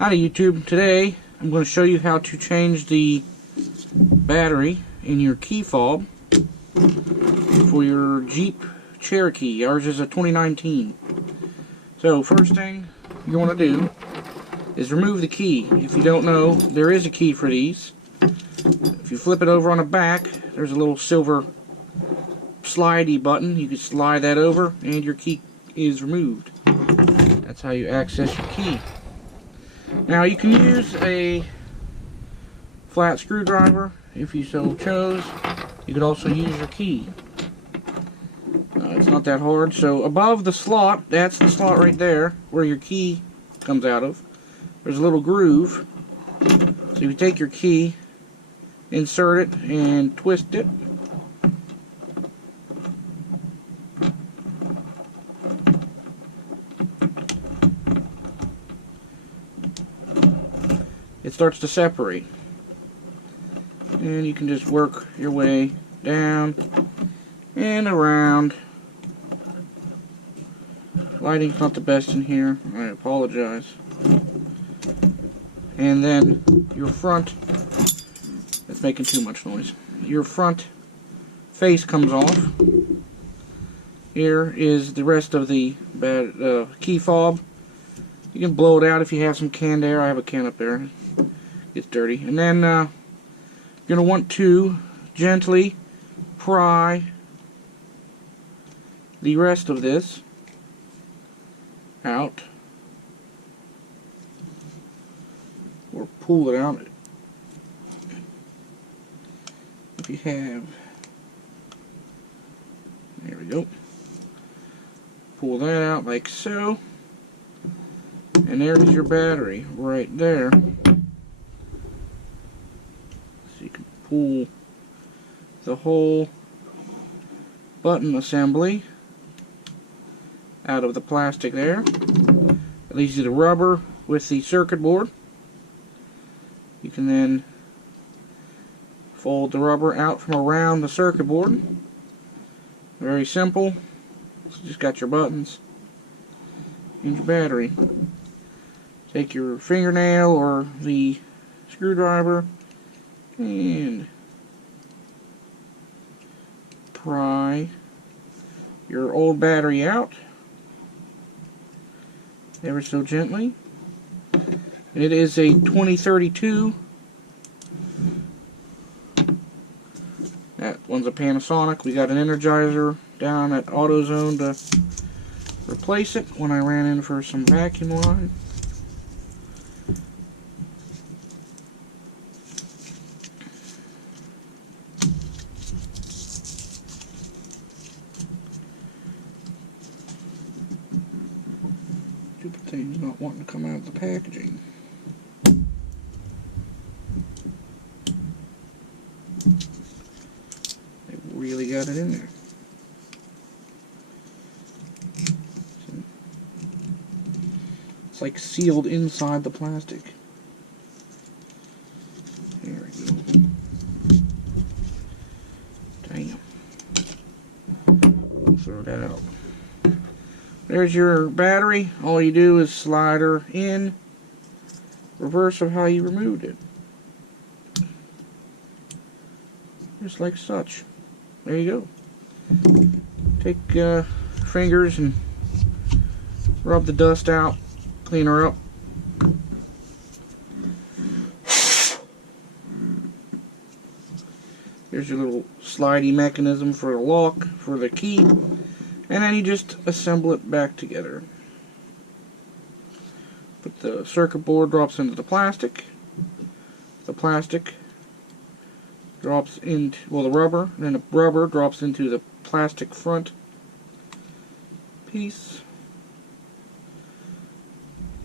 Howdy YouTube. Today I'm going to show you how to change the battery in your key fob for your Jeep Cherokee. Ours is a 2019. So first thing you want to do is remove the key. If you don't know, there is a key for these. If you flip it over on the back, there's a little silver slidey button. You can slide that over and your key is removed. That's how you access your key. Now you can use a flat screwdriver if you so chose. You could also use your key. It's not that hard. So above the slot, that's the slot right there where your key comes out of. There's a little groove. So you take your key, insert it, and twist it. It starts to separate. And you can just work your way down and around. Lighting's not the best in here. I apologize. And then your front, it's making too much noise. Your front face comes off. Here is the rest of the key fob. You can blow it out if you have some canned air. I have a can up there. It's dirty. And then you're going to want to gently pry the rest of this out, or pull it out if you have. There we go. Pull that out like so, and there's your battery right there. So you can pull the whole button assembly out of the plastic there. That leaves you the rubber with the circuit board. You can then fold the rubber out from around the circuit board. Very simple. So just got your buttons and your battery. Take your fingernail or the screwdriver and pry your old battery out ever so gently. It is a 2032. That one's a Panasonic. We got an Energizer down at AutoZone to replace it when I ran in for some vacuum line. Stupid thing's not wanting to come out of the packaging. They really got it in there. It's like sealed inside the plastic. There we go. Damn. We'll throw that out. There's your battery. All you do is slide her in, reverse of how you removed it. Just like such. There you go. Take fingers and rub the dust out, clean her up. There's your little slidey mechanism for the lock, for the key. And then you just assemble it back together. But the circuit board drops into the plastic. The plastic drops into, well, the rubber. And then the rubber drops into the plastic front piece.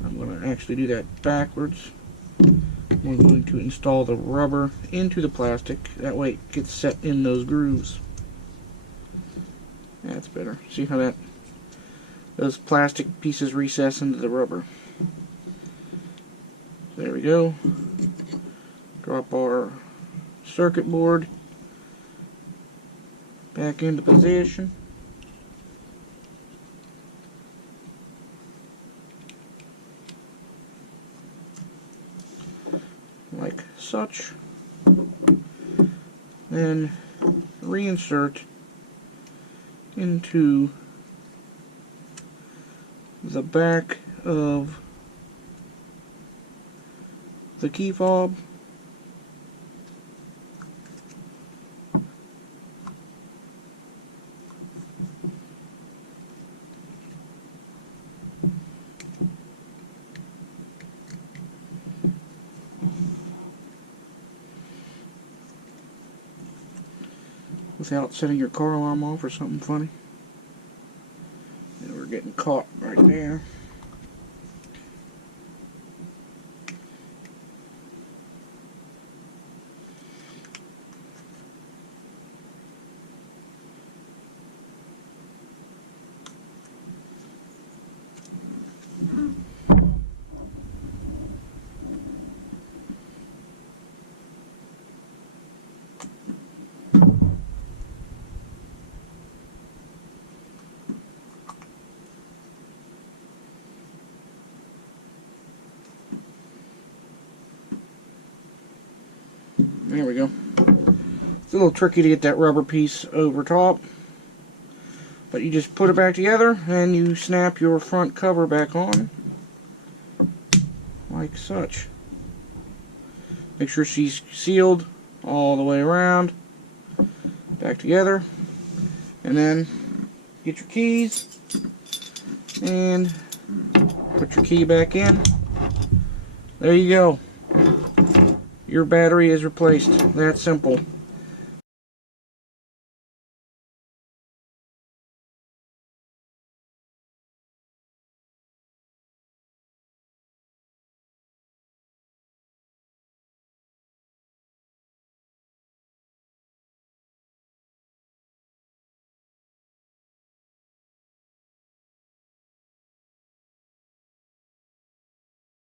I'm going to actually do that backwards. We're going to install the rubber into the plastic. That way it gets set in those grooves. That's better. See how that those plastic pieces recess into the rubber. There we go. Drop our circuit board back into position. like such. Then reinsert into the back of the key fob. Without setting your car alarm off or something funny. And we're getting caught right there. There we go. It's a little tricky to get that rubber piece over top, but you just put it back together and you snap your front cover back on like such. Make sure she's sealed all the way around, back together, and then get your keys and put your key back in. There you go. Your battery is replaced. That simple.